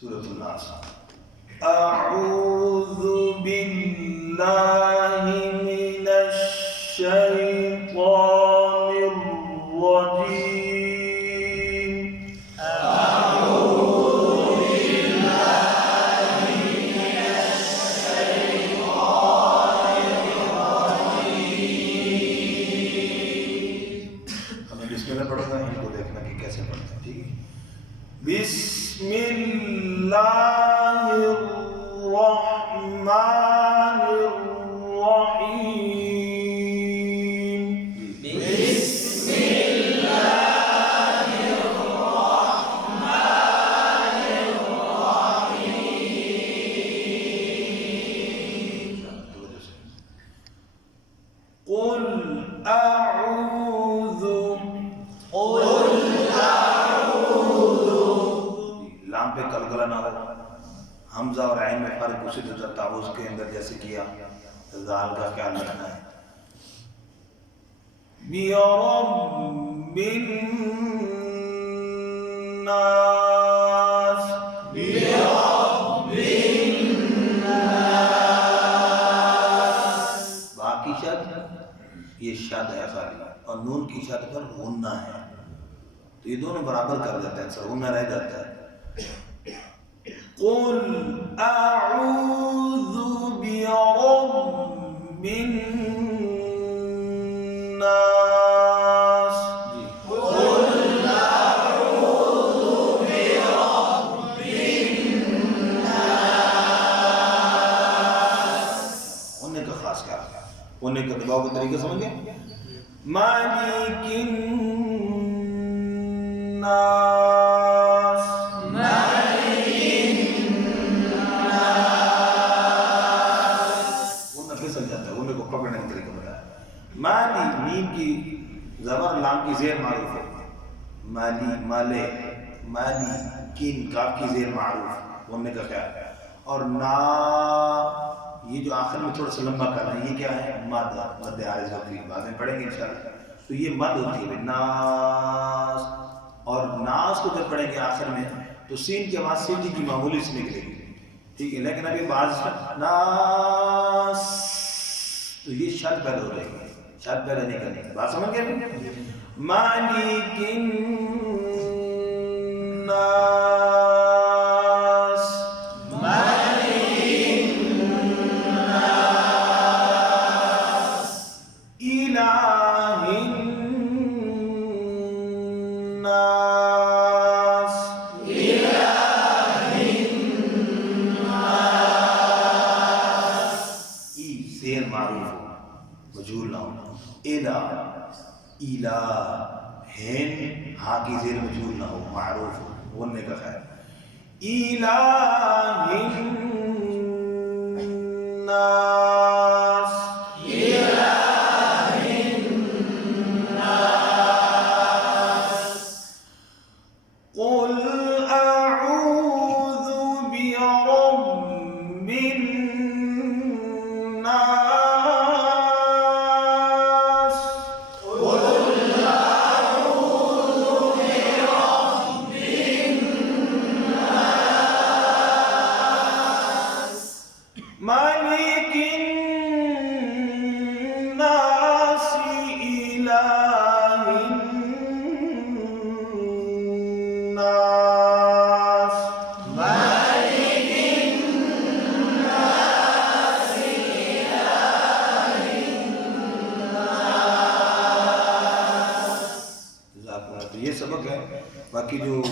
सूरतुन नास। अऊज़ु बिल्लाहि मिनश शैतानिर रजीम। अऊज़ु बिल्लाहि मिनश शैतानिर रजीम। हमें बिस्मिल्लाह पढ़ना है, इनको देखना कि कैसे पढ़ते हैं, ठीक है। बिस्मिल्लाहिर्रहमानिर्रहीम। कुल अऊज़ु, लाम पे कलकला ना हो, हमजा और आइन में फर्क उसी तरह ताऊज़ के अंदर जैसे किया, ज़ाल का ख्याल रखना है। बिरब्बिन नास, बाकी शब्द ये शद है खाली, और नून की शद पर गुन्ना है, तो ये दोनों बराबर कर देते हैं, सर गुन्ना रह जाता है। कुल अऊज़ु बिरब्बिन नास, कुल अऊज़ु बिरब्बिन नास। उन्हें का खास क्या, उन्हें का दबाव का तरीका समझ गए। मालिकिन नास, पकड़ने का तरीका बताया। माली, मीम की ज़बर लाम की ज़ेर मारूफ है, माली माले, माली किन काफ की ज़ेर मारूफ बोलने का ख्याल है। और ना ये जो आखिर में थोड़ा सा लंबा करना है, ये क्या है, मद, मद आरिज़ होती है, बाद में पढ़ेंगे इंशाअल्लाह। तो ये मद होती है नास, और नास को जब पढ़ेंगे आखिर में तो सीन की आवाज़ सीधी की मामूली से निकलेगी, ठीक है। लेकिन अभी बाज नास तो ये शद पहले हो रहेगी, शद पहले नहीं करनी, बात समझ गए। मालिकिन नास, मालिकिन नास, इलाहिन नास, इलाहिन नास। ई शेर मारूफ मजूल ना हो, इला इला हैन हा की जेर मजूल ना हो, मारूफ बोलने का ख्याल। इलाहिन नास, इलाहिन नास। कुल अऊज़ु बिरब्बिन नास, मालिकिन नास, इलाहिन नास, मालिकिन नास, इलाहिन नास। तो ये सबक है। बाकी जो